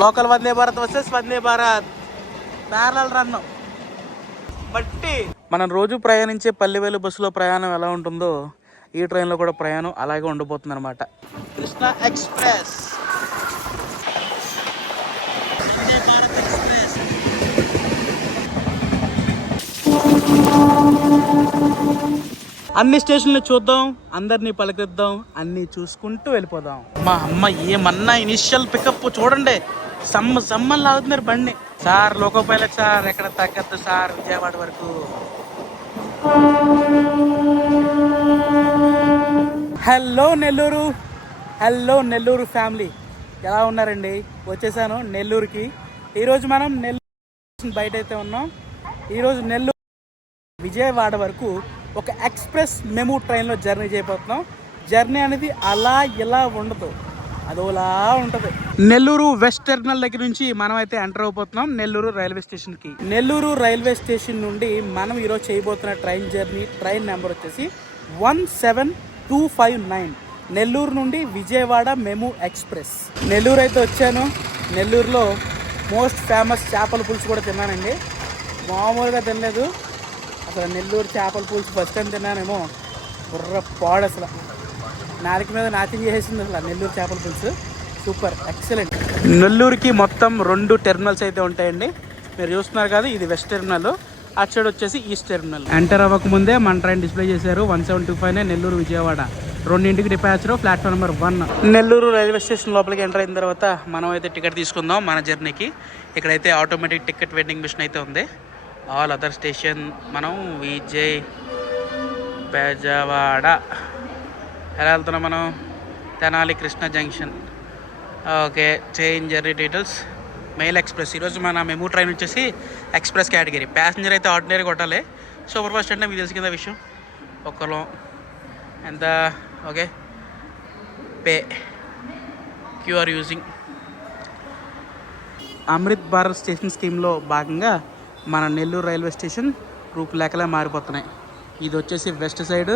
Local Vande Bharat versus Vande Bharat parallel run. బట్టి మనం రోజు ప్రయాణించే పల్లెవేలు బస్సులో ప్రయాణం ఎలా ఉంటుందో ఈ ట్రైన్లో కూడా ప్రయాణం అలాగే ఉండిపోతుంది అనమాట. కృష్ణ ఎక్స్ప్రెస్, వందే భారత్ ఎక్స్ప్రెస్. అన్ని స్టేషన్లు చూద్దాం, అందరినీ పలకరిద్దాం, అన్నీ చూసుకుంటూ వెళ్ళిపోదాం. మా అమ్మ ఏమన్నా ఇనిషియల్ పికప్ చూడండి, సమ్మని లాగుతున్నారు బండి. సార్ లోకో పైలట్ సార్, ఎక్కడ తగ్గద్దు సార్, విజయవాడ వరకు. Hello Nellore, hello Nellore family, ఎలా ఉన్నారండి? వచ్చేసాను నెల్లూరుకి. ఈరోజు మనం నెల్లూరు బయట అయితే ఉన్నాం. ఈరోజు నెల్లూరు విజయవాడ వరకు ఒక ఎక్స్ప్రెస్ మెము ట్రైన్లో జర్నీ చేయబోతున్నాం. జర్నీ అనేది అలా ఇలా ఉండదు, అదోలా ఉంటుంది. నెల్లూరు వెస్ట్ టెర్మినల్ దగ్గర నుంచి మనం అయితే ఎంటర్ అయిపోతున్నాం నెల్లూరు రైల్వే స్టేషన్కి. నెల్లూరు రైల్వే స్టేషన్ నుండి మనం ఈరోజు చేయబోతున్న ట్రైన్ నెంబర్ వచ్చేసి 17259, నెల్లూరు నుండి విజయవాడ మెము ఎక్స్ప్రెస్. నెల్లూరు అయితే వచ్చాను. నెల్లూరులో మోస్ట్ ఫేమస్ చేపల పులుసు కూడా తిన్నానండి. మామూలుగా తినలేదు అసలు. నెల్లూరు చేపల పులుసు ఫస్ట్ టైం తిన్నానేమో, బుర్ర పాడు అసలు. నాలుగు మీద నాట్యం చేసేసింది అసలు నెల్లూరు చేపల పులుసు. Super, excellent. నెల్లూరుకి మొత్తం 2 టెర్మినల్స్ అయితే ఉంటాయండి. మీరు చూస్తున్నారు కదా, ఇది వెస్ట్ టెర్మినల్, అటు సైడ్ వచ్చేసి ఈస్ట్ టెర్మినల్. ఎంటర్ అవ్వకముందే మన ట్రైన్ డిస్ప్లే చేశారు. 1725 నెల్లూరు విజయవాడ, 2ంటికి departure, platform number 1. Nellore railway station లోపలికి ఎంటర్ అయిన తర్వాత మనం అయితే టికెట్ తీసుకుందాం మన జర్నీకి. ఇక్కడైతే ఆటోమేటిక్ టికెట్ వెండింగ్ మిషన్ అయితే ఉంది. ఆల్ అదర్ స్టేషన్ మనం బెజవాడ. ఎలా వెళ్తున్నాం మనం? Tenali Krishna junction. Okay, change journey details. Mail express. ఈరోజు మన మెము ట్రైన్ వచ్చేసి ఎక్స్ప్రెస్ కేటగిరీ. ప్యాసింజర్ అయితే ఆర్డినరీ కొట్టాలి, సూపర్ ఫాస్ట్ అంటే మీకు తెలుసు కింద విషయం. ఒక్కలో ఎంత? Okay, pay QR using. Amrit Bharat station స్కీమ్లో భాగంగా మన నెల్లూరు రైల్వే స్టేషన్ రూపురేఖలే మారిపోతున్నాయి. ఇది వచ్చేసి వెస్ట్ సైడ్,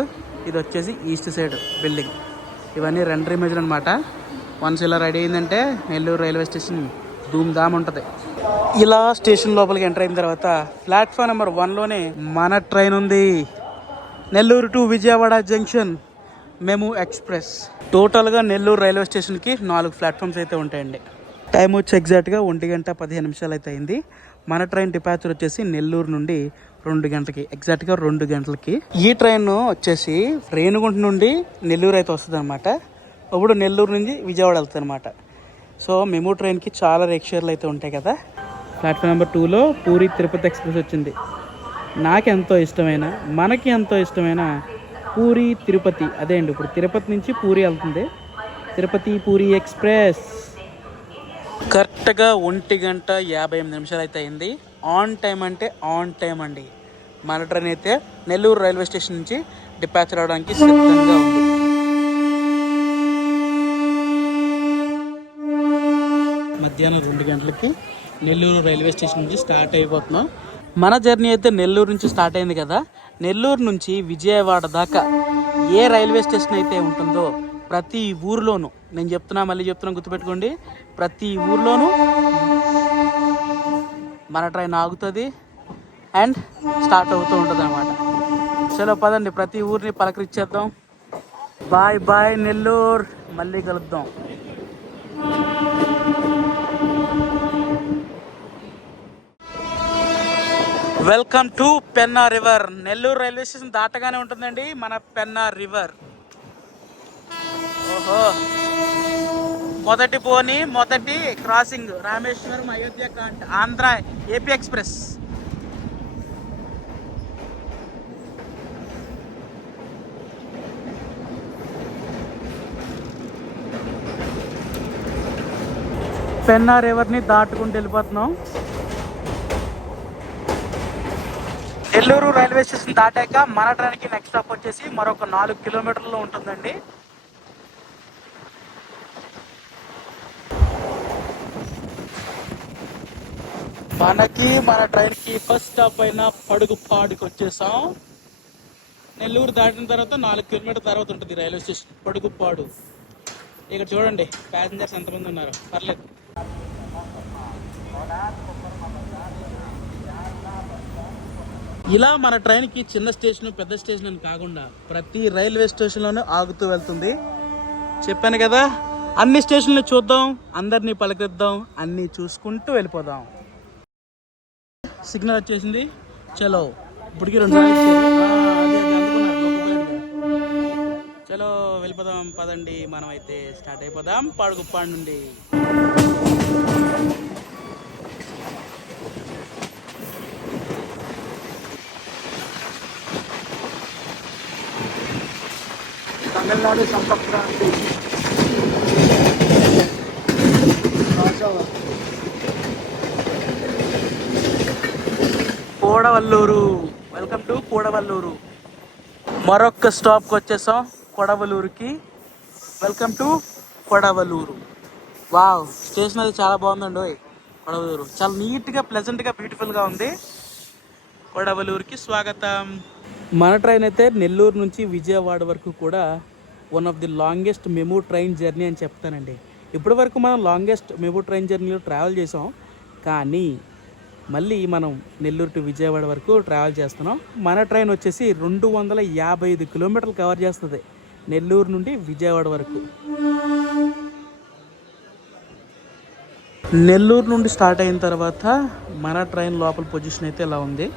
ఇది వచ్చేసి ఈస్ట్ సైడ్ బిల్డింగ్. ఇవన్నీ రెండర్ ఇమేజ్లు అనమాట. వన్స్ ఇలా రెడీ అయిందంటే నెల్లూరు రైల్వే స్టేషన్ ధూమ్ధామ్ ఉంటుంది. ఇలా స్టేషన్ లోపలికి ఎంటర్ అయిన తర్వాత ప్లాట్ఫామ్ నెంబర్ 1లోనే మన ట్రైన్ ఉంది. Nellore to Vijayawada junction మెము express. టోటల్గా నెల్లూరు రైల్వే స్టేషన్కి 4 ప్లాట్ఫామ్స్ అయితే ఉంటాయండి. టైం వచ్చి ఎగ్జాక్ట్గా 1:15 అయితే అయింది. మన ట్రైన్ డిపాచర్ వచ్చేసి నెల్లూరు నుండి 2 గంటలకి, ఎగ్జాక్ట్గా 2 గంటలకి. ఈ ట్రైన్ వచ్చేసి రేణిగుంట నుండి నెల్లూరు అయితే వస్తుంది అనమాట. ఇప్పుడు నెల్లూరు నుంచి విజయవాడ వెళ్తుంది అనమాట. సో మెము ట్రైన్కి చాలా రేక్షర్లు అయితే ఉంటాయి కదా. ప్లాట్ఫామ్ నెంబర్ 2లో పూరి తిరుపతి ఎక్స్ప్రెస్ వచ్చింది. నాకెంతో ఇష్టమైన, మనకి ఎంతో ఇష్టమైన పూరి తిరుపతి. అదే అండి, ఇప్పుడు తిరుపతి నుంచి పూరి వెళ్తుంది. తిరుపతి పూరి ఎక్స్ప్రెస్ కరెక్ట్గా 1:58 అయితే అయింది. ఆన్ టైం అంటే ఆన్ టైం అండి. మన ట్రైన్ అయితే నెల్లూరు రైల్వే స్టేషన్ నుంచి డిపాచర్ అవడానికి సిద్ధంగా ఉంది. మధ్యాహ్నం 2 గంటలకి నెల్లూరు రైల్వే స్టేషన్ నుంచి స్టార్ట్ అయిపోతున్నాం. మన జర్నీ అయితే నెల్లూరు నుంచి స్టార్ట్ అయింది కదా. నెల్లూరు నుంచి విజయవాడ దాకా ఏ రైల్వే స్టేషన్ అయితే ఉంటుందో ప్రతి ఊరిలోనూ, నేను మళ్ళీ చెప్తున్నా, గుర్తుపెట్టుకోండి, ప్రతి ఊర్లోనూ మన ట్రైన్ ఆగుతుంది అండ్ స్టార్ట్ అవుతూ ఉంటుంది అనమాట. చలో పదండి, ప్రతి ఊరిని పలకరించేద్దాం. బాయ్ బాయ్ నెల్లూరు, మళ్ళీ కలుద్దాం. Welcome to Penna river. Nellore railway station దాటగానే ఉంటుందండి మన పెన్నా రివర్. ఓహో, మొదటి crossing Rameswaram Ayodhya cantt Andhra AP express. Penna రివర్ని దాటుకుంటూ వెళ్ళిపోతున్నాం. నెల్లూరు రైల్వే స్టేషన్ దాటాక మన ట్రైన్కి నెక్స్ట్ స్టాప్ వచ్చేసి మరొక 4 కిలోమీటర్లు ఉంటుందండి. మన ట్రైన్కి ఫస్ట్ స్టాప్ అయిన పడుగుపాడుకి వచ్చేసాం. నెల్లూరు దాటిన తర్వాత 4 కిలోమీటర్ల తర్వాత ఉంటుంది రైల్వే స్టేషన్ పడుగుపాడు. ఇక్కడ చూడండి ప్యాసింజర్స్ ఎంతమంది ఉన్నారు, పర్లేదు. ఇలా మన ట్రైన్కి చిన్న స్టేషన్ పెద్ద స్టేషన్ అని కాకుండా ప్రతి రైల్వే స్టేషన్లోనే ఆగుతూ వెళ్తుంది. చెప్పాను కదా, అన్ని స్టేషన్లు చూద్దాం, అందరినీ పలకరిద్దాం, అన్నీ చూసుకుంటూ వెళ్ళిపోదాం. సిగ్నల్ వచ్చేసింది, చలో. ఇప్పటికి 2 చలో వెళ్ళిపోదాం. పదండి, మనం అయితే స్టార్ట్ అయిపోదాం పాడుగుప్పాడు నుండి. తమిళనాడు సంపర్క్రాంతి కోడవల్లూరు. Welcome to Kodavaluru. మరొక స్టాప్కి వచ్చేసాం కొడవలూరుకి. Welcome to Kodavaluru. Wow, station అది చాలా బాగుందండి. కొడవలూరు చాలా నీట్గా, ప్లెజెంట్గా, బ్యూటిఫుల్గా ఉంది. కొడవలూరుకి స్వాగతం. మన ట్రైన్ అయితే నెల్లూరు నుంచి విజయవాడ వరకు కూడా one of the longest MEMU train journey అని చెప్తానండి. ఇప్పటి వరకు మనం లాంగెస్ట్ మెమూ ట్రైన్ జర్నీలో ట్రావెల్ చేసాం, కానీ మళ్ళీ మనం నెల్లూరు టు విజయవాడ వరకు ట్రావెల్ చేస్తున్నాం. మన ట్రైన్ వచ్చేసి 255 కిలోమీటర్లు కవర్ చేస్తుంది నెల్లూరు నుండి విజయవాడ వరకు. నెల్లూరు నుండి స్టార్ట్ అయిన తర్వాత మన ట్రైన్ లోపల పొజిషన్ అయితే ఇలా ఉంది.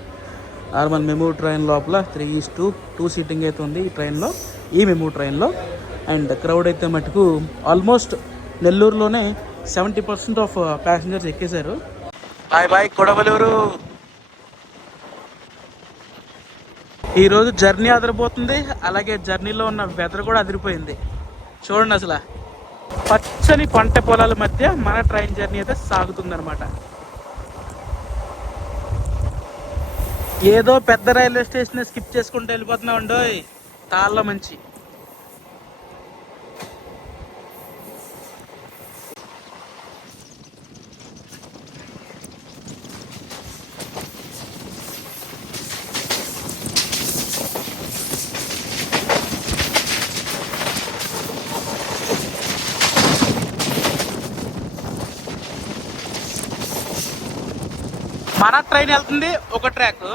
నార్మల్ మెమూ ట్రైన్ లోపల 3:2 సీటింగ్ అయితే ఉంది ఈ ట్రైన్లో, ఈ మెమూ ట్రైన్లో. అండ్ క్రౌడ్ అయితే మటుకు ఆల్మోస్ట్ నెల్లూరులోనే 70% ఆఫ్ ప్యాసింజర్స్ ఎక్కేశారు. Bye bye Kodavaluru. ఈరోజు జర్నీ అదిరిపోతుంది, అలాగే జర్నీలో ఉన్న వెదర్ కూడా అదిరిపోయింది. చూడండి, అసలు పచ్చని పంట పొలాల మధ్య మన ట్రైన్ జర్నీ అయితే సాగుతుందన్నమాట. ఏదో పెద్ద రైల్వే స్టేషన్ స్కిప్ చేసుకుంటూ వెళ్ళిపోతున్నాం అండి. తాళ్ళ మంచి మన ట్రైన్ వెళ్తుంది ఒక ట్రాక్,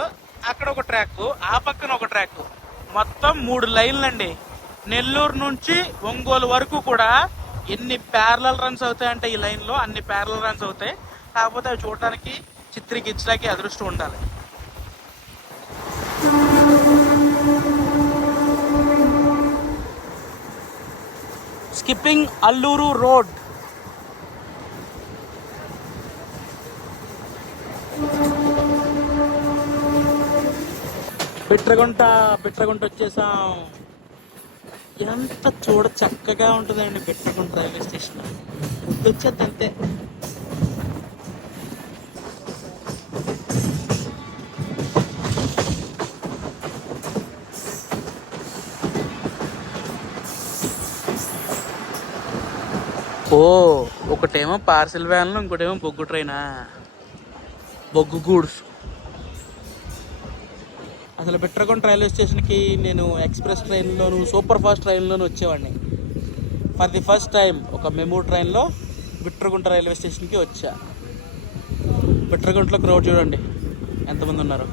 అక్కడ ఒక ట్రాక్, ఆ పక్కన ఒక ట్రాక్, మొత్తం 3 లైన్లు అండి. నెల్లూరు నుంచి ఒంగోలు వరకు కూడా ఎన్ని ప్యారలల్ రన్స్ అవుతాయంటే ఈ లైన్లో అన్ని ప్యారలల్ రన్స్ అవుతాయి. కాకపోతే అవి చూడడానికి చిత్రీకించడానికి అదృష్టం ఉండాలి. Skipping Alluri road. బిట్రగుంట వచ్చేసాం. ఎంత చూడ చక్కగా ఉంటుందండి బిట్రగుంట రైల్వే స్టేషన్. వచ్చేది అంతే. ఓ, ఒకటేమో పార్సిల్ వ్యాన్లు, ఇంకోటేమో బొగ్గు ట్రైనా, బొగ్గు గూడ్స్. అసలు బిట్రగుంట రైల్వే స్టేషన్కి నేను ఎక్స్ప్రెస్ ట్రైన్లోను, సూపర్ ఫాస్ట్ ట్రైన్లోను వచ్చేవాడిని. ఫర్ ది ఫస్ట్ టైం ఒక మెమూ ట్రైన్లో బిట్రగుంట రైల్వే స్టేషన్కి వచ్చా. బిట్రగుంటలో క్రౌడ్ చూడండి ఎంతమంది ఉన్నారు.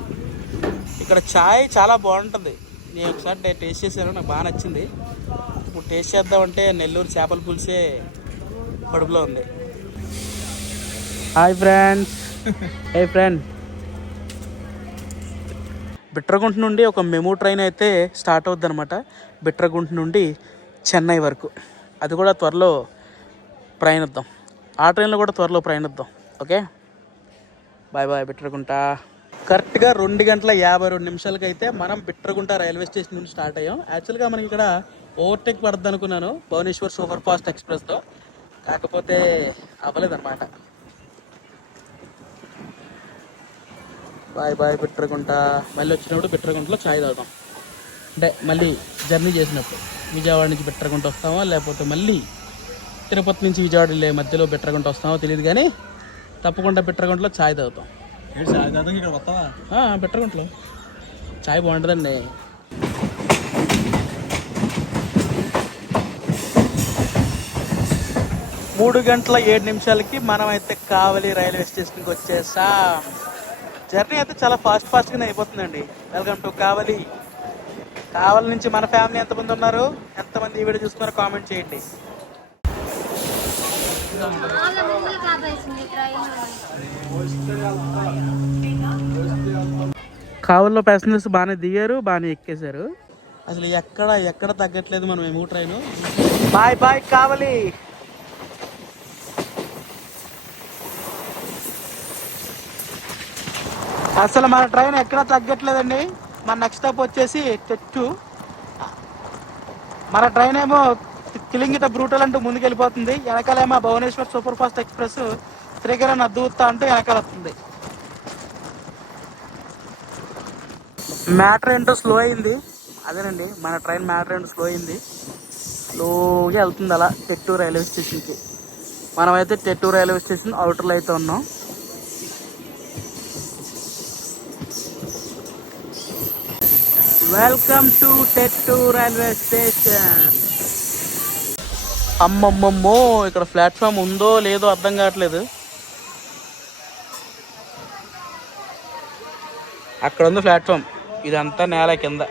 ఇక్కడ చాయ్ చాలా బాగుంటుంది. నేను ఒకసారి టేస్ట్ చేశాను, నాకు బాగా నచ్చింది. ఇప్పుడు టేస్ట్ చేద్దామంటే నెల్లూరు చేపల పులుసే కడుపులో ఉంది. Hi friends. Hey friend. Bitragunta నుండి ఒక మెమూ ట్రైన్ అయితే స్టార్ట్ అవుద్ది అనమాట, బిట్రగుంట నుండి చెన్నై వరకు. అది కూడా త్వరలో ప్రయాణిద్దాం, ఆ ట్రైన్లో కూడా త్వరలో ప్రయాణిద్దాం. Okay, bye bye Bitragunta. కరెక్ట్గా 2:52 అయితే మనం బిట్రగుంట రైల్వే స్టేషన్ నుండి స్టార్ట్ అయ్యాం. యాక్చువల్గా మనకి ఇక్కడ ఓవర్టేక్ పడుతుంది అనుకున్నాను భువనేశ్వర్ సూపర్ ఫాస్ట్ ఎక్స్ప్రెస్తో, కాకపోతే అవ్వలేదన్నమాట. Bye bye Bitragunta. మళ్ళీ వచ్చినప్పుడు బిట్రగుంటలో ఛాయ్ తాగుతాం. అంటే మళ్ళీ జర్నీ చేసినప్పుడు విజయవాడ నుంచి బిట్రగుంట వస్తామో, లేకపోతే మళ్ళీ తిరుపతి నుంచి విజయవాడ వెళ్ళే మధ్యలో బిట్రగుంట వస్తామో తెలియదు, కానీ తప్పకుండా బిట్రగుంటలో ఛాయ్ తాగుతాం. బిట్రగుంటలో ఛాయ్ బాగుంటుందండి. 3:07 మనం అయితే కావలి రైల్వే స్టేషన్కి వచ్చేసాం. జర్నీ అయితే చాలా ఫాస్ట్గానే అయిపోతుందండి. వెల్కమ్ టు కావలి. కావలి నుంచి మన ఫ్యామిలీ ఎంతమంది ఉన్నారు, ఎంతమంది ఈ వీడియో చూస్తున్నారో కామెంట్ చేయండి. కావలిలో ప్యాసింజర్స్ బాగానే దిగారు, బాగానే ఎక్కేశారు. అసలు ఎక్కడ తగ్గట్లేదు మనం ఏమో ట్రైన్. బాయ్ బాయ్ కావలి. అసలు మన ట్రైన్ ఎక్కడ తగ్గట్లేదండి. మన నెక్స్ట్ స్టాప్ వచ్చేసి తెట్టు. మన ట్రైన్ ఏమో కిలింగిట బ్రూటల్ అంటూ ముందుకు వెళ్ళిపోతుంది. వెనకాలేమో భువనేశ్వర్ సూపర్ ఫాస్ట్ ఎక్స్ప్రెస్ శ్రీకరణ అద్దుతా అంటూ వెనకాల వస్తుంది. మ్యాటర్ ఏంటో స్లో అయింది. అదేనండి మన ట్రైన్ మ్యాటర్ ఏంటో స్లో అయింది. స్లోగా వెళ్తుంది అలా తెట్టు రైల్వే స్టేషన్కి. మనమైతే తెట్టు రైల్వే స్టేషన్ అవుటర్లో అయితే ఉన్నాం. Welcome to Tettu railway station. అమ్మమ్మమ్మో, ఇక్కడ ప్లాట్ఫామ్ ఉందో లేదో అర్థం కావట్లేదు. అక్కడ ఉంది ప్లాట్ఫామ్, ఇదంతా నేల కింద.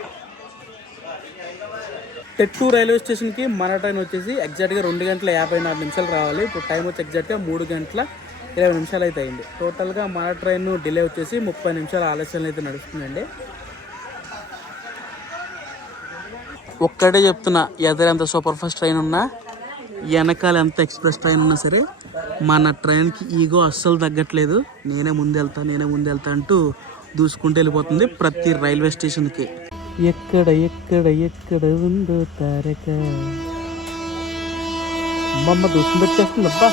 తెట్టు రైల్వే స్టేషన్కి మన ట్రైన్ వచ్చేసి ఎగ్జాక్ట్గా 2:54 రావాలి. ఇప్పుడు టైం వచ్చి ఎగ్జాక్ట్గా 3:20 అయితే అయింది. టోటల్గా మన ట్రైన్ డిలే వచ్చేసి 30 నిమిషాల ఆలస్యంలో అయితే నడుస్తుందండి. ఒక్కటే చెప్తున్నా, ఎదురెంత సూపర్ ఫాస్ట్ ట్రైన్ ఉన్నా, వెనకాల ఎంత ఎక్స్ప్రెస్ ట్రైన్ ఉన్నా సరే, మన ట్రైన్కి ఈగో అస్సలు తగ్గట్లేదు. నేనే ముందెళ్తా అంటూ దూసుకుంటూ వెళ్ళిపోతుంది ప్రతి రైల్వే స్టేషన్కి. ఎక్కడ ఉందో తారక అమ్మమ్మ దూసుకుని వచ్చేస్తుంది. అబ్బా,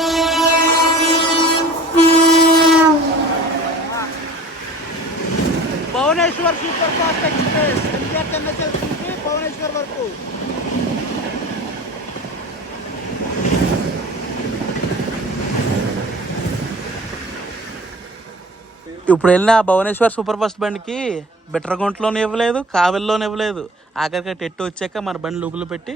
Bhubaneswar super fast express Bhubaneswar వరకు. ఇప్పుడు వెళ్ళిన భువనేశ్వర్ సూపర్ ఫాస్ట్ బండికి బెటర్గౌంట్లోనే ఇవ్వలేదు, కావలిలోనే ఇవ్వలేదు. ఆఖరికి టెట్టు వచ్చాక మన బండి లూపులు పెట్టి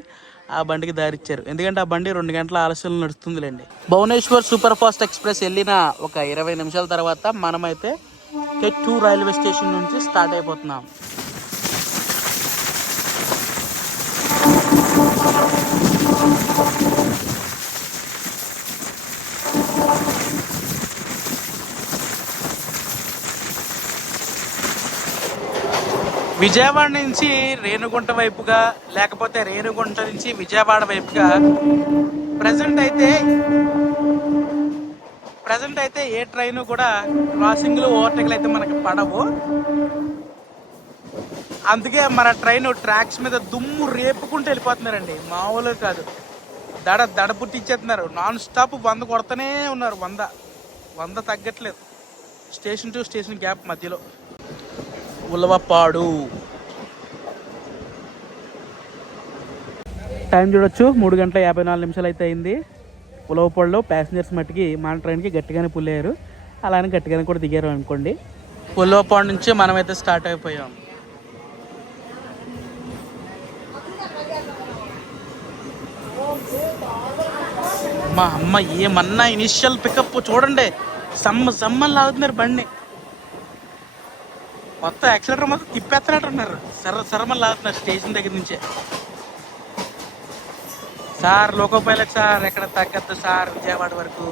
ఆ బండికి దారిచ్చారు. ఎందుకంటే ఆ బండి 2 గంటల ఆలస్యంలో నడుస్తుందిలేండి. భువనేశ్వర్ సూపర్ ఫాస్ట్ ఎక్స్ప్రెస్ వెళ్ళిన ఒక 20 నిమిషాల తర్వాత మనమైతే తెట్టు రైల్వే స్టేషన్ నుంచి స్టార్ట్ అయిపోతున్నాం. విజయవాడ నుంచి రేణిగుంట వైపుగా, లేకపోతే రేణిగుంట నుంచి విజయవాడ వైపుగా ప్రజెంట్ అయితే ఏ ట్రైన్ కూడా క్రాసింగ్లు ఓవర్టేక్లు అయితే మనకి పడవు. అందుకే మన ట్రైన్ ట్రాక్స్ మీద దుమ్ము రేపుకుంటూ వెళ్ళిపోతున్నారండి. మామూలుగా కాదు, దడ పుట్టించేస్తున్నారు. నాన్ స్టాప్ 100 కొడుతూనే ఉన్నారు. 100 తగ్గట్లేదు. స్టేషన్ టు స్టేషన్ గ్యాప్ మధ్యలో. ఉలవపాడు టైం చూడొచ్చు, 3:54 అయితే అయింది. ఉలవపాడులో ప్యాసింజర్స్ మట్టికి మన ట్రైన్కి గట్టిగానే పుల్లయ్యారు, అలానే గట్టిగానే కూడా దిగారు అనుకోండి. ఉలవపాడు నుంచి మనమైతే స్టార్ట్ అయిపోయాం. మా అమ్మ ఏమన్నా ఇనిషియల్ పికప్ చూడండి, సమ్మని లాగుతున్నారు బండి. మొత్తం యాక్సిలేటర్ మొత్తం తిప్పేస్తున్నట్టున్నారు, సరమని లాగుతున్నారు స్టేషన్ దగ్గర నుంచే. సార్ లోకో పైలట్ సార్, ఎక్కడ తగ్గద్దు సార్ విజయవాడ వరకు.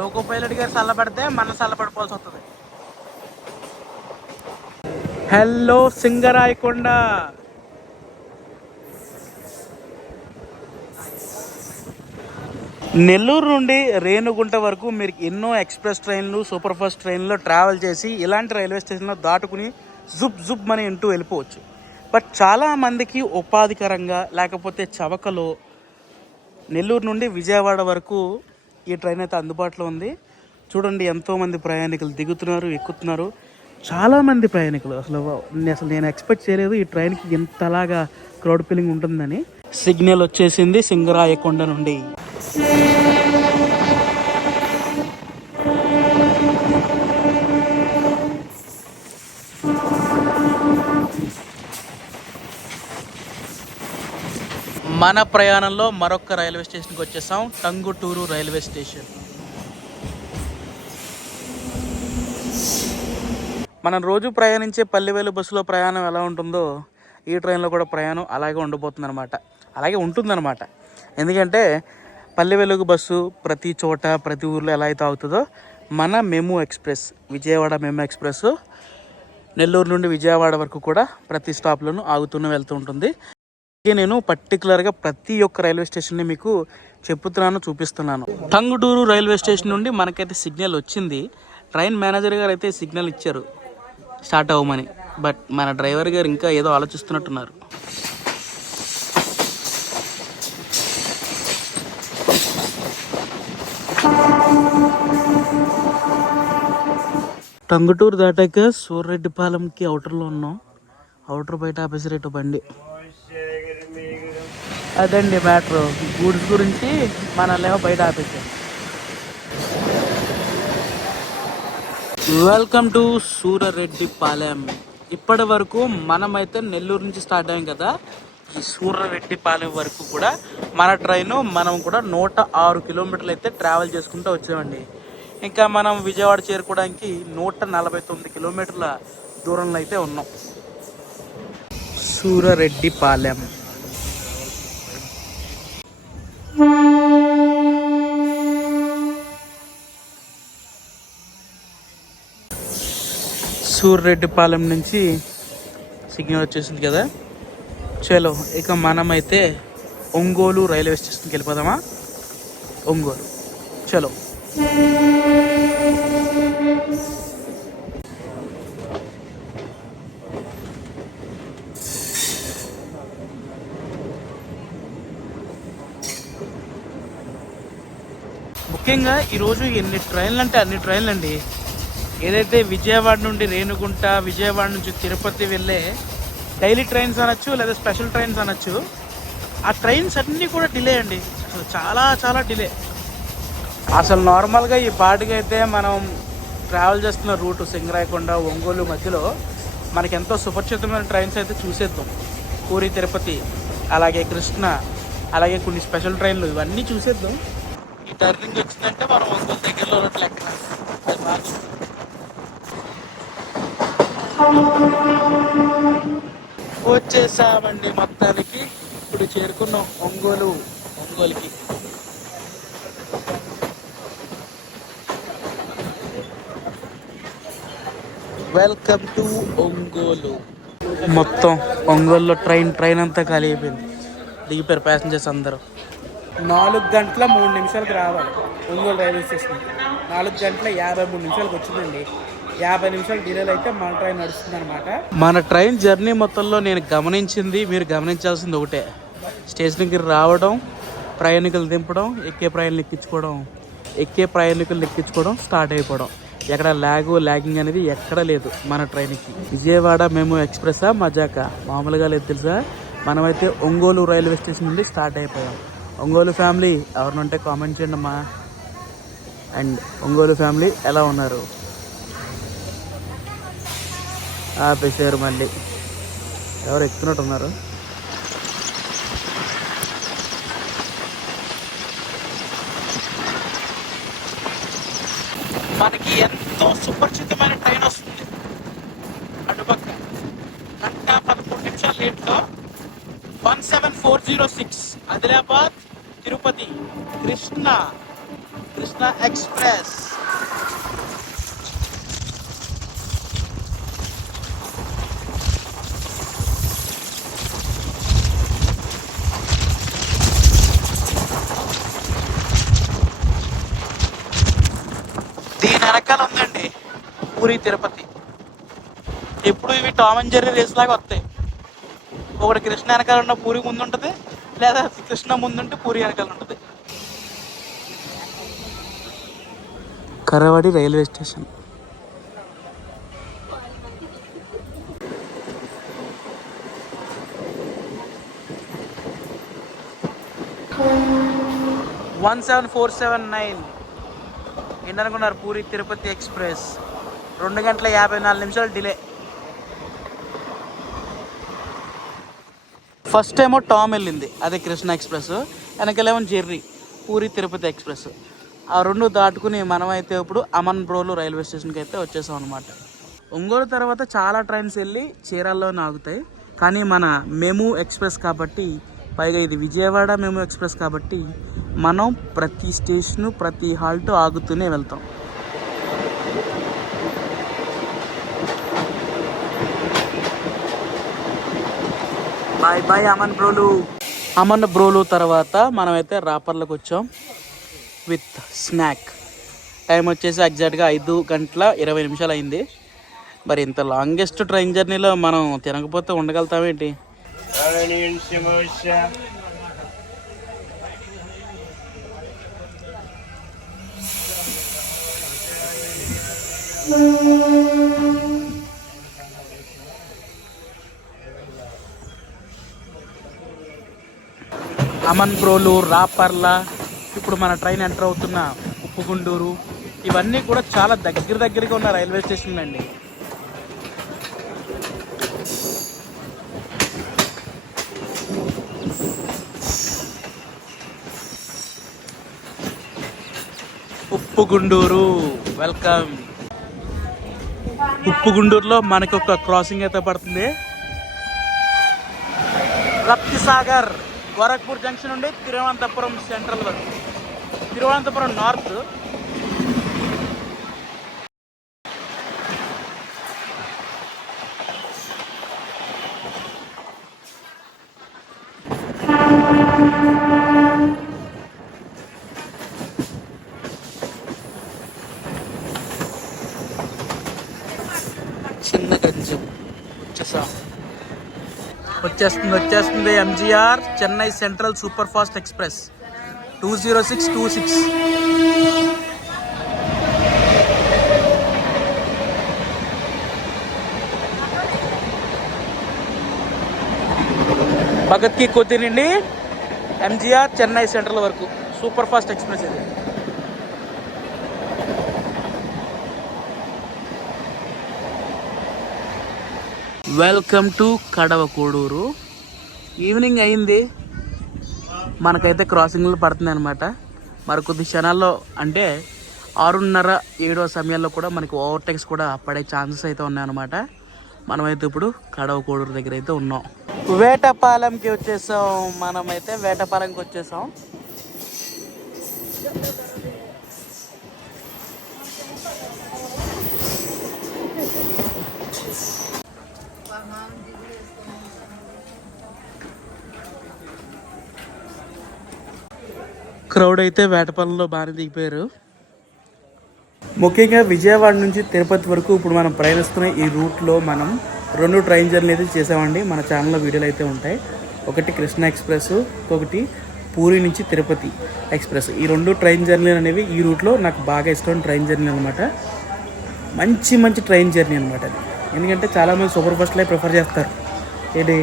లోకో పైలట్ గారు చల్లబడితే మన చల్లబడిపోవాల్సి వస్తుంది. హలో సింగరాయకొండ. నెల్లూరు నుండి రేణిగుంట వరకు మీరు ఎన్నో ఎక్స్ప్రెస్ ట్రైన్లు, సూపర్ ఫాస్ట్ ట్రైన్లో ట్రావెల్ చేసి ఇలాంటి రైల్వే స్టేషన్లో దాటుకుని జుబ్ అని ఇంటూ వెళ్ళిపోవచ్చు. బట్ చాలామందికి ఉపాధికరంగా, లేకపోతే చవకలో నెల్లూరు నుండి విజయవాడ వరకు ఈ ట్రైన్ అయితే అందుబాటులో ఉంది. చూడండి, ఎంతోమంది ప్రయాణికులు దిగుతున్నారు, ఎక్కుతున్నారు. చాలామంది ప్రయాణికులు అసలు నేను ఎక్స్పెక్ట్ చేయలేదు ఈ ట్రైన్కి ఇంతలాగా క్రౌడ్ ఫీలింగ్ ఉంటుందని. సిగ్నల్ వచ్చేసింది సింగరాయకొండ నుండి. మన ప్రయాణంలో మరొక రైల్వే స్టేషన్కి వచ్చేసాం, టంగుటూరు రైల్వే స్టేషన్. మనం రోజు ప్రయాణించే పల్లెవేలు బస్సులో ప్రయాణం ఎలా ఉంటుందో ఈ ట్రైన్లో కూడా ప్రయాణం అలాగే ఉండబోతుంది అనమాట, అలాగే ఉంటుందన్నమాట. ఎందుకంటే పల్లె వెలుగు బస్సు ప్రతి చోట ప్రతి ఊర్లో ఎలా అయితే అవుతుందో మన MEMU express, Vijayawada MEMU express Nellore నుండి విజయవాడ వరకు కూడా ప్రతి స్టాప్లోనూ ఆగుతూనే వెళ్తూ ఉంటుంది. నేను పర్టికులర్గా ప్రతి ఒక్క రైల్వే స్టేషన్ని మీకు చెప్తున్నాను, చూపిస్తున్నాను. టంగుటూరు రైల్వే స్టేషన్ నుండి మనకైతే సిగ్నల్ వచ్చింది. ట్రైన్ మేనేజర్ గారు అయితే సిగ్నల్ ఇచ్చారు స్టార్ట్ అవ్వమని. బట్ మన డ్రైవర్ గారు ఇంకా ఏదో ఆలోచిస్తున్నట్టున్నారు. టంగుటూరు దాటాక సూర్రెడ్డిపాలెంకి అవుటర్లో ఉన్నాం. అవుటర్ బయట ఆపేసారేటో బండి. అదండి మ్యాటర్, గూడ్స్ గురించి మనల్ని బయట ఆపేసారు. Welcome to సూర్యారెడ్డిపాలెం. ఇప్పటి వరకు మనమైతే నెల్లూరు నుంచి స్టార్ట్ అయ్యాం కదా, ఈ సూర్యారెడ్డిపాలెం వరకు కూడా మన ట్రైన్ మనం కూడా 106 కిలోమీటర్లు అయితే ట్రావెల్ చేసుకుంటూ వచ్చామండి. ఇంకా మనం విజయవాడ చేరుకోవడానికి 149 కిలోమీటర్ల దూరంలో అయితే ఉన్నాం. సూర్యారెడ్డిపాలెం. సూర్యారెడ్డిపాలెం నుంచి సిగ్నల్ వచ్చేసింది కదా, చలో ఇక మనమైతే ఒంగోలు రైల్వే స్టేషన్కి వెళ్ళిపోదామా. ఒంగోలు చలో. ముఖ్యంగా ఈరోజు ఎన్ని ట్రైన్లు అంటే అన్ని ట్రైన్లు అండి. ఏదైతే విజయవాడ నుండి రేణుగుంట, విజయవాడ నుంచి తిరుపతి వెళ్ళే డైలీ ట్రైన్స్ అనొచ్చు లేదా స్పెషల్ ట్రైన్స్ అనొచ్చు, ఆ ట్రైన్స్ అన్నీ కూడా డిలే అండి. అసలు చాలా చాలా డిలే. అసలు నార్మల్గా ఈ పాటికి అయితే మనం ట్రావెల్ చేస్తున్న రూటు సింగరాయకొండ ఒంగోలు మధ్యలో మనకి ఎంతో సుపరిచితమైన ట్రైన్స్ అయితే చూసేద్దాం. పూరి తిరుపతి, అలాగే కృష్ణ, అలాగే కొన్ని స్పెషల్ ట్రైన్లు, ఇవన్నీ చూసేద్దాం. ఈ టర్నింగ్ వచ్చిందంటే మనం ఒంగోలు దగ్గరలో ఉన్నట్టు లెక్క. అది బాగా వచ్చేసామండి మొత్తానికి. ఇప్పుడు చేరుకున్నాం ఒంగోలుకి. Welcome to Ongole. మొత్తం ఒంగోలులో ట్రైన్ అంతా ఖాళీ అయిపోయింది. దిగిపోయారు ప్యాసింజర్స్ అందరూ. 4 గంటల 3 నిమిషాలకు రావాలి ఒంగోలు రైల్వే స్టేషన్. 4 గంటల 53 నిమిషాలకు వచ్చిందండి. 50 నిమిషాలు డిలేలు అయితే మన ట్రైన్ నడుస్తుంది అనమాట. మన ట్రైన్ జర్నీ మొత్తంలో నేను గమనించింది, మీరు గమనించాల్సింది ఒకటే, స్టేషన్కి రావడం, ప్రయాణికులు దింపడం, ఎక్కే ప్రయాణికులు ఎక్కించుకోవడం, స్టార్ట్ అయిపోవడం. ఎక్కడ లాగింగ్ అనేది ఎక్కడ లేదు మన ట్రైన్కి. విజయవాడ మెమూ ఎక్స్ప్రెస్సా మజాకా మామూలుగా లేదు తెలుసా. మనమైతే ఒంగోలు రైల్వే స్టేషన్ నుండి స్టార్ట్ అయిపోయాం. ఒంగోలు ఫ్యామిలీ ఎవరినంటే కామెంట్ చేయండి అమ్మా. అండ్ ఒంగోలు ఫ్యామిలీ ఎలా ఉన్నారు? ఆపేసారు మళ్ళీ, ఎవరు ఎక్కుతున్నట్టు ఉన్నారు. మనకి ఎంతో సుపరిచితమైన ట్రైన్ వస్తుంది అటుపక్క. గంట 11 నిమిషాల లేట్లో 17406 ఆదిలాబాద్ తిరుపతి కృష్ణ ఎక్స్ప్రెస్. దీని వెనకాల ఉందండి పూరి తిరుపతి. ఎప్పుడు ఇవి టామ్ అండ్ జెర్రీ రేస్ లాగా వస్తాయి. ఒకటి కృష్ణ వెనకాల ఉన్న పూరి ముందు ఉంటుంది, లేదా కృష్ణ ముందుంటే పూరి వెనకాల ఉంటుంది. Karavadi railway station. వన్ 17479 ఏంటనుకున్నారు? పూరి తిరుపతి ఎక్స్ప్రెస్ 2 గంటల 54 నిమిషాలు డిలే. ఫస్ట్ ఏమో టామ్ వెళ్ళింది, అదే కృష్ణ ఎక్స్ప్రెస్. వెనకాలేమో జెర్రీ, పూరి తిరుపతి ఎక్స్ప్రెస్. ఆ రెండు దాటుకుని మనమైతే ఇప్పుడు అమన్ బ్రోలు రైల్వే స్టేషన్కి అయితే వచ్చేసాం అనమాట. ఒంగోలు తర్వాత చాలా ట్రైన్స్ వెళ్ళి చీరాల్లోనే ఆగుతాయి, కానీ మన మెము ఎక్స్ప్రెస్ కాబట్టి, పైగా ఇది విజయవాడ మెము ఎక్స్ప్రెస్ కాబట్టి మనం ప్రతి స్టేషను ప్రతి హాల్ట్ ఆగుతూనే వెళ్తాం. Bye bye Ammanabrolu. Ammanabrolu తర్వాత మనమైతే రాపర్లకు వచ్చాం విత్ స్నాక్. టైం వచ్చేసి ఎగ్జాక్ట్గా 5:20 అయింది. మరి ఇంత లాంగెస్ట్ ట్రైన్ జర్నీలో మనం తినకపోతే ఉండగలుగుతామేంటి? అమన్ బ్రోలు, రాపర్ల, ఇప్పుడు మన ట్రైన్ ఎంటర్ అవుతున్న ఉప్పుగుండూరు, ఇవన్నీ కూడా చాలా దగ్గరగా ఉన్న రైల్వే స్టేషన్లు అండి. ఉప్పుగుండూరు, వెల్కమ్. ఉప్పుగుండూరులో మనకి ఒక క్రాసింగ్ అయితే పడుతుంది. రప్తిసాగర్, గోరఖ్పూర్ జంక్షన్ నుండి తిరువనంతపురం సెంట్రల్ వరకు, తిరువనంతపురం నార్త్. చిన్న గంజం వచ్చేస్తుంది MGR Chennai central super fast express 20626. Bhagat Ki Kothi నుండి ఎంజీఆర్ చెన్నై సెంట్రల్ వరకు సూపర్ ఫాస్ట్ ఎక్స్ప్రెస్ ఇది. Welcome to Kadava Koduru. Evening అయింది, మనకైతే క్రాసింగ్లు పడుతుంది అనమాట. మరి కొద్ది క్షణాల్లో అంటే 6:30-7 సమయాల్లో కూడా మనకి ఓవర్టేక్స్ కూడా పడే ఛాన్సెస్ అయితే ఉన్నాయన్నమాట. మనమైతే ఇప్పుడు కడవ కోడూరు దగ్గర అయితే ఉన్నాం. వేటపాలెంకి వచ్చేసాం, మనమైతే వేటపాలెంకి వచ్చేసాం. క్రౌడ్ అయితే వేటపాలెంలో బాగానే దిగిపోయారు. ముఖ్యంగా విజయవాడ నుంచి తిరుపతి వరకు ఇప్పుడు మనం ప్రయాణిస్తున్న ఈ రూట్లో మనం 2 ట్రైన్ జర్నీ అయితే చేసామండి. మన ఛానల్లో వీడియోలు అయితే ఉంటాయి. ఒకటి కృష్ణ ఎక్స్ప్రెస్, ఇంకొకటి పూరి నుంచి తిరుపతి ఎక్స్ప్రెస్. ఈ 2 ట్రైన్ జర్నీలు అనేవి ఈ రూట్లో నాకు బాగా ఇష్టమైన ట్రైన్ జర్నీ అనమాట. మంచి ట్రైన్ జర్నీ అనమాట అది. ఎందుకంటే చాలామంది సూపర్ ఫాస్ట్లే ప్రిఫర్ చేస్తారు, ఏంటి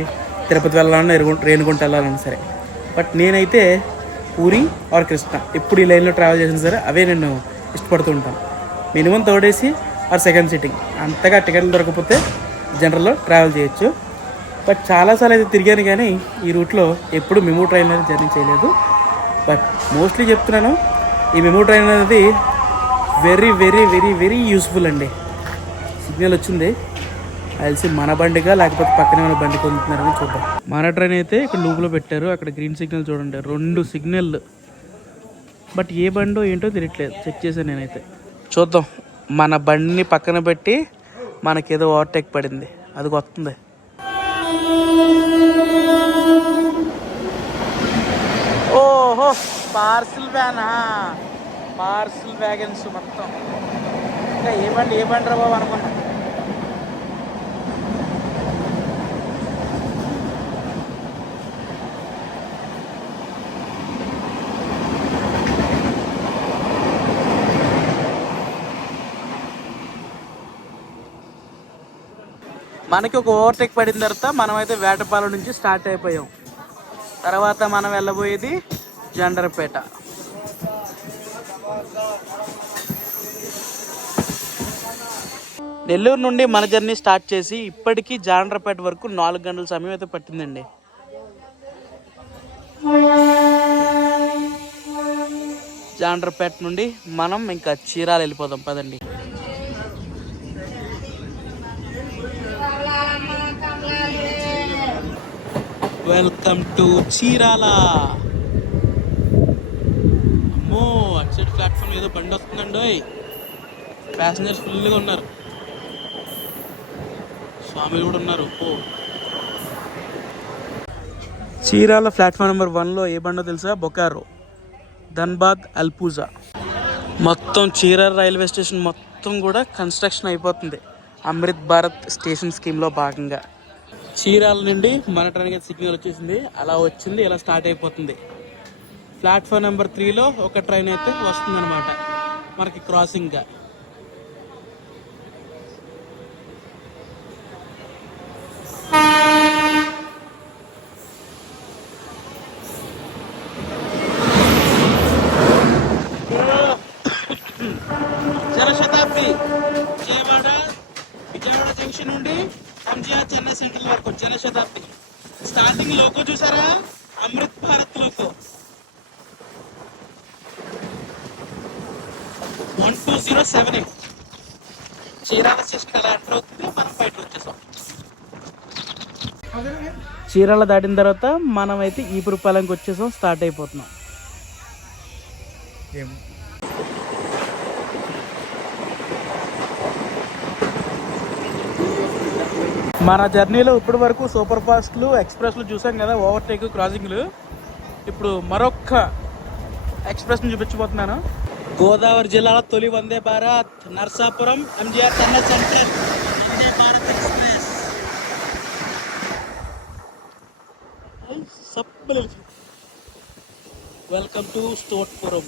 తిరుపతి వెళ్ళాలన్నా రేణిగుంట వెళ్ళాలన్నా సరే. బట్ నేనైతే పూరి ఆర్ కృష్ణ ఎప్పుడు ఈ లైన్లో ట్రావెల్ చేసినా సరే అవే నేను ఇష్టపడుతూ ఉంటాను. Minimum third AC or second sitting, అంతగా టికెట్లు దొరకకపోతే జనరల్లో ట్రావెల్ చేయొచ్చు. బట్ చాలాసార్లు అయితే తిరిగాను, కానీ ఈ రూట్లో ఎప్పుడు మెమో ట్రైన్ అనేది జర్నీ చేయలేదు. బట్ మోస్ట్లీ చెప్తున్నాను, ఈ మెమో ట్రైన్ అనేది వెరీ యూస్ఫుల్ అండి. సిగ్నల్ వచ్చింది, కలిసి మన బండిగా లేకపోతే పక్కనే ఉన్న బండి పొందుతున్నారని చూద్దాం. మన ట్రైన్ అయితే ఇక్కడ లూపులో పెట్టారు, అక్కడ గ్రీన్ సిగ్నల్ చూడండి, 2 సిగ్నల్. బట్ ఏ బండో ఏంటో తెలియట్లేదు, చెక్ చేశాను నేనైతే. చూద్దాం, మన బండిని పక్కన పెట్టి మనకేదో ఓవర్టేక్ పడింది, అది వస్తుంది. ఓహో, పార్సిల్ వ్యానా, పార్సిల్ వ్యాగన్స్ మొత్తం. ఇంకా ఏ బండి రా బాబు అనుకున్నా. మనకి ఒక ఓవర్టేక్ పడిన తర్వాత మనమైతే వేటపాలెం నుంచి స్టార్ట్ అయిపోయాం. తర్వాత మనం వెళ్ళబోయేది జండర్పేట. నెల్లూరు నుండి మన జర్నీ స్టార్ట్ చేసి ఇప్పటికీ జాండ్రపేట వరకు 4 గంటల సమయం అయితే పట్టిందండి. జాండ్రపేట నుండి మనం ఇంకా చీరాల వెళ్ళిపోదాం పదండి. Welcome to Chirala. అమ్మో అటు సైడ్ ప్లాట్ఫామ్ ఏదో బండి వస్తుందండి. ప్యాసింజర్స్ ఫుల్గా ఉన్నారు, స్వామిలు కూడా ఉన్నారు. చీరాల ప్లాట్ఫామ్ నెంబర్ 1లో ఏ బండో తెలుసా? బొకారో, ధన్బాద్, అల్పూజా. మొత్తం చీరాల రైల్వే స్టేషన్ మొత్తం కూడా కన్స్ట్రక్షన్ అయిపోతుంది అమృత్ భారత్ స్టేషన్ స్కీమ్లో భాగంగా. చీరాల నుండి మన ట్రైన్కి సిగ్నల్ వచ్చేసింది, అలా వచ్చింది, ఇలా స్టార్ట్ అయిపోతుంది. ప్లాట్ఫామ్ నెంబర్ 3లో ఒక ట్రైన్ అయితే వస్తుందన్నమాట మనకి క్రాసింగ్గా. జనశతాబ్ది విజయవాడ జంక్షన్ నుండి ఎంజీఆర్ చెన్నై సెంట్రల్ వరకు జనశతాబ్ది. స్టార్టింగ్ లోగో చూసారా? అమృత్ భారత్ లోగో. 12078 చీరాల స్టేషన్ ఎలా ఎంటర్ అవుతుంది, మనం బయటకు వచ్చేసాం. చీరాల దాటిన తర్వాత మనం అయితే ఈపురపాలెంకి వచ్చేసాం, స్టార్ట్ అయిపోతున్నాం. మన జర్నీలో ఇప్పటి వరకు సూపర్ ఫాస్ట్లు, ఎక్స్ప్రెస్లు చూసాం కదా, ఓవర్టేక్, క్రాసింగ్లు. ఇప్పుడు మరొక ఎక్స్ప్రెస్ని చూపించబోతున్నాను. గోదావరి జిల్లాలో తొలి Vande Bharat Narsapuram MGR Chennai central Vande Bharat express. Welcome to Stuartpuram.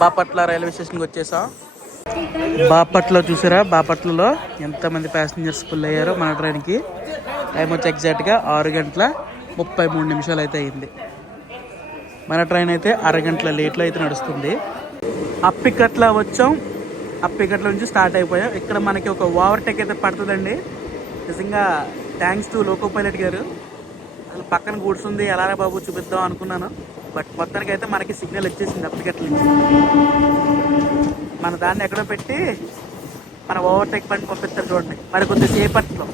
Bapatla railway స్టేషన్కి వచ్చేసాం. బాపట్ల చూసారా? బాపట్లలో ఎంతమంది ప్యాసింజర్స్ ఫుల్ అయ్యారో మన ట్రైన్కి. టైం వచ్చి ఎగ్జాక్ట్గా 6:33 అయితే అయింది. మన ట్రైన్ అయితే అరగంటల లేట్లో అయితే నడుస్తుంది. అప్పికట్ల వచ్చాం, అప్పికట్ల నుంచి స్టార్ట్ అయిపోయాం. ఇక్కడ మనకి ఒక ఓవర్టేక్ అయితే పడుతుందండి. నిజంగా థ్యాంక్స్ టు లోకో పైలట్ గారు. అసలు పక్కన కూర్చుంది ఎలారా బాబు చూపిద్దాం అనుకున్నాను, బట్ మొత్తానికి అయితే మనకి సిగ్నల్ వచ్చేసింది అప్పికట్ల నుంచి. మన దాన్ని ఎక్కడో పెట్టి మన ఓవర్టేక్ పని పంపిస్తారు చూడండి మరి కొద్దిసేపట్లో.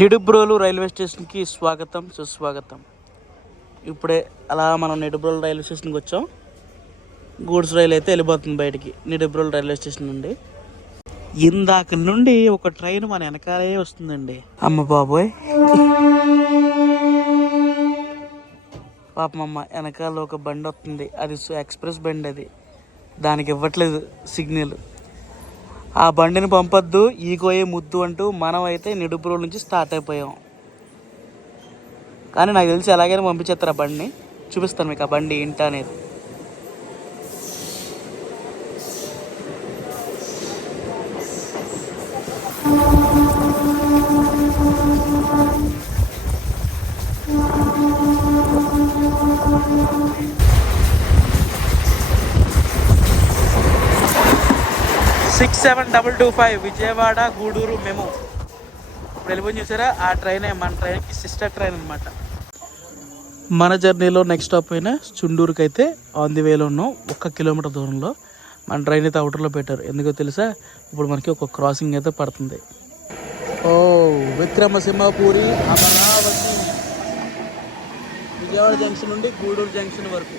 నిడుబ్రోలు రైల్వే స్టేషన్కి స్వాగతం, సుస్వాగతం. ఇప్పుడే అలా మనం నిడుబ్రోలు రైల్వే స్టేషన్కి వచ్చాం. గూడ్స్ రైలు అయితే వెళ్ళిపోతుంది బయటికి నిడుబ్రోలు రైల్వే స్టేషన్ నుండి. ఇందాక నుండి ఒక ట్రైన్ మన వెనకాలే వస్తుందండి. అమ్మ బాబోయ్, పాపమమ్మ వెనకాల ఒక బండి వస్తుంది, అది ఎక్స్ప్రెస్ బండి. అది దానికి ఇవ్వట్లేదు సిగ్నల్. ఆ బండిని పంపొద్దు, ఈగోయే ముద్దు అంటూ మనం అయితే నిడుబ్రోలు నుంచి స్టార్ట్ అయిపోయాం. కానీ నాకు తెలిసి ఎలాగైనా పంపించేస్తారు ఆ బండిని. చూపిస్తాను మీకు ఆ బండి ఏంటి అనేది. Six 7225 Vijayawada Gudur MEMU. ఇప్పుడు వెళ్ళిపోయి చూసారా? ఆ ట్రైనే మన ట్రైన్కి సిస్టర్ ట్రైన్ అనమాట. మన జర్నీలో నెక్స్ట్ స్టాప్ అయినా చుండూరుకి అయితే ఆన్ ది వేలో ఉన్నాం. 1 కిలోమీటర్ దూరంలో మన ట్రైన్ అయితే అవుటర్లో పెట్టారు. ఎందుకో తెలుసా? ఇప్పుడు మనకి ఒక క్రాసింగ్ అయితే పడుతుంది. ఓ విక్రమసింహపురి అమరావతి, విజయవాడ జంక్షన్ నుండి గూడూరు జంక్షన్ వరకు.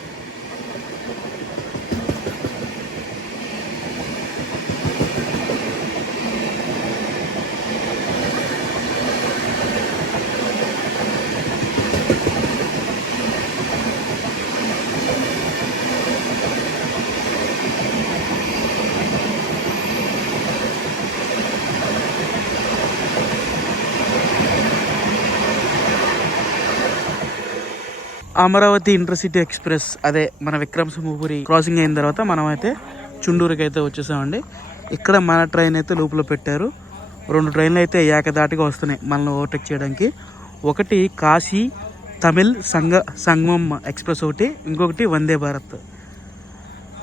అమరావతి ఇంటర్సిటీ ఎక్స్ప్రెస్, అదే మన విక్రమసింహపురి క్రాసింగ్ అయిన తర్వాత మనం అయితే చుండూరుకి అయితే వచ్చేసామండి. ఇక్కడ మన ట్రైన్ అయితే లోపల పెట్టారు. 2 ట్రైన్లు అయితే ఏకదాటిగా వస్తున్నాయి మనల్ని ఓవర్టేక్ చేయడానికి. ఒకటి కాశీ తమిళ్ సంగమం ఎక్స్ప్రెస్ ఒకటి, ఇంకొకటి వందే భారత్.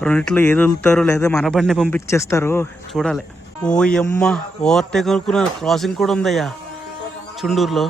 రెండిట్లో ఏది వదులుతారో లేదా మన బండిని పంపించేస్తారో చూడాలి. ఓ అమ్మ, ఓవర్టేక్ అనుకున్న క్రాసింగ్ కూడా ఉందయ్యా చుండూరులో.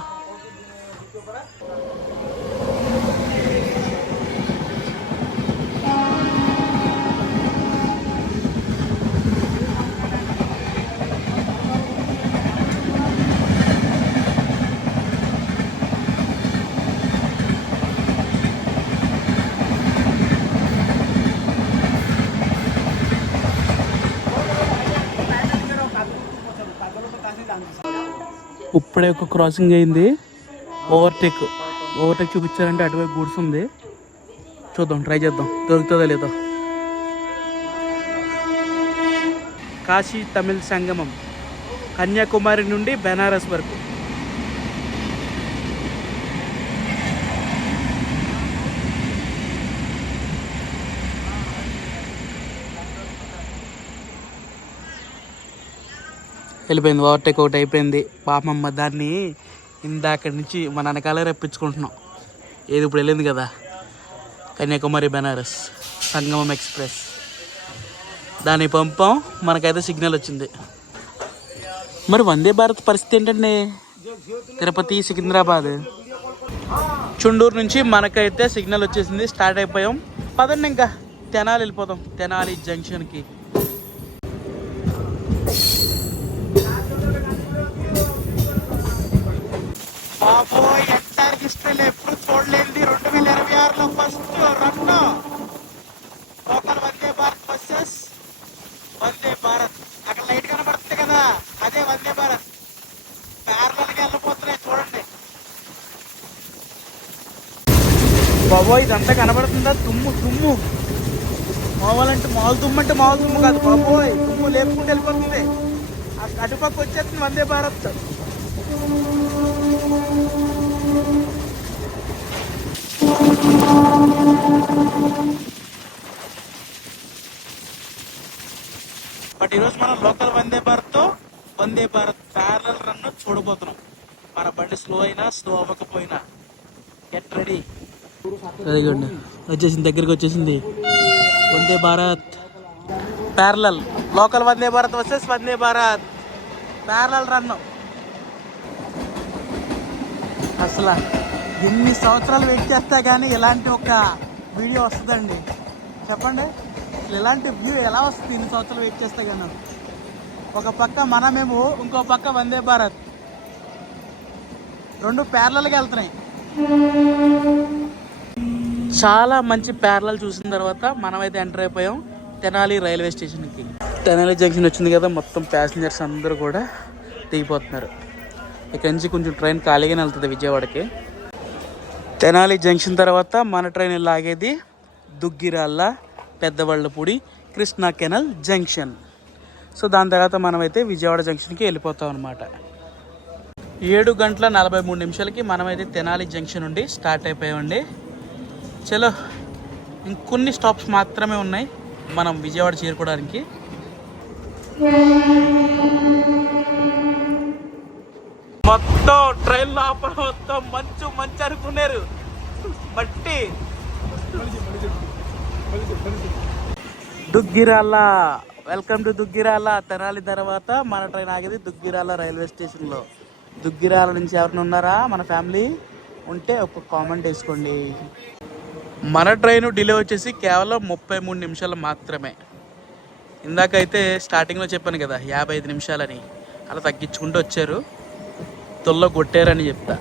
ఇప్పుడే ఒక క్రాసింగ్ అయింది, ఓవర్టేక్ చూపించారంటే అటువైపు గూడ్స్ ఉంది. చూద్దాం, ట్రై చేద్దాం దొరుకుతుందో లేదో. కాశీ తమిళ్ సంగమం, కన్యాకుమారి నుండి బెనారస్ వరకు. వెళ్ళిపోయింది, ఓవర్టేక్ ఒకటి అయిపోయింది. పాపమ్మ, దాన్ని ఇందాక నుంచి మన వెనకాలే రప్పించుకుంటున్నాం. ఏది ఇప్పుడు వెళ్ళింది కదా, కన్యాకుమారి బెనారస్ సంగమం ఎక్స్ప్రెస్. దాన్ని పంపాం, మనకైతే సిగ్నల్ వచ్చింది. మరి వందే భారత్ పరిస్థితి ఏంటండి? తిరుపతి సికింద్రాబాద్ చుండూరు నుంచి మనకైతే సిగ్నల్ వచ్చేసింది, స్టార్ట్ అయిపోయాం. పదండి ఇంకా తెనాలి వెళ్ళిపోతాం, తెనాలి జంక్షన్కి. బాబోయ్, ఎంటైర్ హిస్టరీలో ఎప్పుడు చూడలేంది 2026లో first run local Vande Bharat buses. Vande Bharat అక్కడ లైట్ కనబడుతుంది కదా, అదే వందే భారత్. ప్యారలల్గా వెళ్ళిపోతున్నాయి చూడండి. బాబోయ్, ఇదంతా కనబడుతుందా? తుమ్ము మావాలంటే మామూలు తుమ్ము కాదు బాబోయ్, తుమ్ము లేపుకుంటూ వెళ్ళిపోతుంది. అటుపక్క వచ్చేస్తుంది వందే భారత్. బట్ ఈరోజు మనం local Vande Bharat parallel run చూడబోతున్నాం. మన బండి స్లో అయినా స్లో అవ్వకపోయినా. Get ready. అదిగోండి వచ్చేసింది, దగ్గరికి వచ్చేసింది. Vande Bharat parallel, local Vande Bharat versus Vande Bharat parallel run. అసలు ఎన్ని సంవత్సరాలు వెయిట్ చేస్తా కానీ ఇలాంటి ఒక వీడియో వస్తుందండి, చెప్పండి. అసలు ఇలాంటి వ్యూ ఎలా వస్తుంది ఇన్ని సంవత్సరాలు వెయిట్ చేస్తే కానీ? ఒక పక్క మనమేమో, ఇంకో పక్క వందే భారత్, రెండు ప్యారలల్గా వెళ్తున్నాయి. చాలా మంచి ప్యారలల్ చూసిన తర్వాత మనమైతే ఎంటర్ అయిపోయాం తెనాలి రైల్వే స్టేషన్కి. తెనాలి జంక్షన్ వచ్చింది కదా, మొత్తం ప్యాసింజర్స్ అందరూ కూడా దిగిపోతున్నారు. ఇక్కడ నుంచి కొంచెం ట్రైన్ ఖాళీగానే వెళ్తుంది విజయవాడకి. తెనాలి జంక్షన్ తర్వాత మన ట్రైన్ లాగేది Duggirala, Peddavadlapudi, Krishna canal junction. So దాని తర్వాత మనమైతే విజయవాడ జంక్షన్కి వెళ్ళిపోతాం అనమాట. 7:43 మనమైతే తెనాలి జంక్షన్ నుండి స్టార్ట్ అయిపోయామండి. చలో, ఇంకొన్ని స్టాప్స్ మాత్రమే ఉన్నాయి మనం విజయవాడ చేరుకోవడానికి. మొత్తం ట్రైన్ లోపల మొత్తం మంచు అనుకున్నారు. బట్టి దుగ్గిరాల, వెల్కమ్ టు దుగ్గిరాల. తెనాలి తర్వాత మన ట్రైన్ ఆగేది దుగ్గిరాల రైల్వే స్టేషన్లో. దుగ్గిరాల నుంచి ఎవరైనా ఉన్నారా మన ఫ్యామిలీ ఉంటే ఒక కామెంట్ వేసుకోండి. మన ట్రైన్ డిలే వచ్చేసి కేవలం 33 నిమిషాలు మాత్రమే. ఇందాకైతే స్టార్టింగ్లో చెప్పాను కదా 55 నిమిషాలని, అలా తగ్గించుకుంటూ వచ్చారు. తొల్లో కొట్టారని చెప్తా.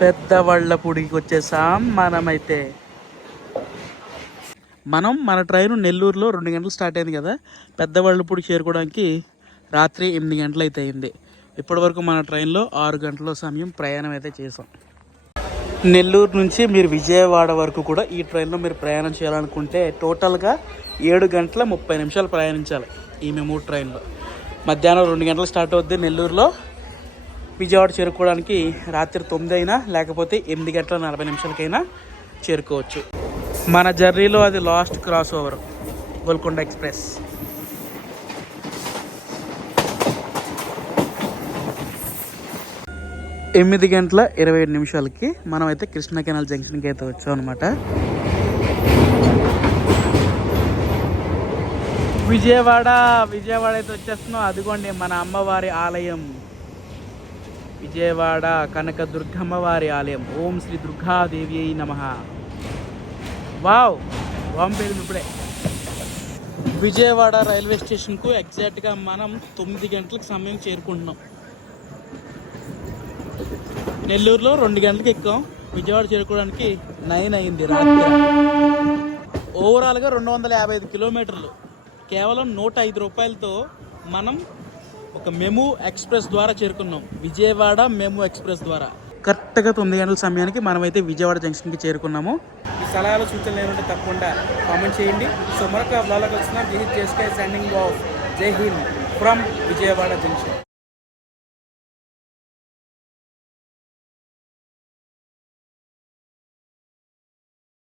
పెద్దవళ్ళపూడికి వచ్చేసాం మనమైతే. మన ట్రైన్ నెల్లూరులో 2 గంటలు స్టార్ట్ అయింది కదా, పెద్దవళ్ళపూడికి చేరుకోవడానికి రాత్రి 8 గంటలు అయితే అయింది. ఇప్పటి వరకు మన ట్రైన్లో 6 గంటల సమయం ప్రయాణం అయితే చేసాం. నెల్లూరు నుంచి మీరు విజయవాడ వరకు కూడా ఈ ట్రైన్లో మీరు ప్రయాణం చేయాలనుకుంటే టోటల్గా 7:30 ప్రయాణించాలి ఈ మేము ట్రైన్లో. మధ్యాహ్నం 2 గంటలు స్టార్ట్ అవుద్ది నెల్లూరులో. విజయవాడ చేరుకోవడానికి రాత్రి 9 అయినా లేకపోతే 8:40 చేరుకోవచ్చు. మన జర్నీలో అది last cross over Golconda express. 8:27 మనం అయితే కృష్ణా కెనాల్ జంక్షన్కి అయితే వచ్చాం అనమాట. విజయవాడ అయితే వచ్చేస్తున్నాం. అదిగోండి మన అమ్మవారి ఆలయం, విజయవాడ కనక దుర్గమ్మవారి ఆలయం. ఓం శ్రీ దుర్గాదేవి అయి నమః. వావ్, ఓం పేరు ఇప్పుడే. విజయవాడ రైల్వే స్టేషన్కు ఎగ్జాక్ట్గా మనం 9 గంటలకు సమయం చేరుకుంటున్నాం. నెల్లూరులో 2 గంటలకు ఎక్కాం, విజయవాడ చేరుకోవడానికి 9 అయింది రాత్రి. ఓవరాల్గా 255 కిలోమీటర్లు కేవలం 105 రూపాయలతో మనం ఒక మెము ఎక్స్ప్రెస్ ద్వారా చేరుకున్నాం. విజయవాడ మెము ఎక్స్ప్రెస్ ద్వారా కరెక్ట్గా 9 గంటల సమయానికి మనమైతే విజయవాడ జంక్షన్కి చేరుకున్నాము. ఈ సలహాలు సూచనలు ఏమంటే తప్పకుండా కామెంట్ చేయండి. సో మరొక బ్లాగ్లోకి వచ్చిన జై హింద్, జై స్కై, సైనింగ్ ఆఫ్. జై హింద్ ఫ్రమ్ విజయవాడ జంక్షన్.